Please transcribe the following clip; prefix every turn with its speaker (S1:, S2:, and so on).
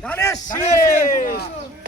S1: Ganesh!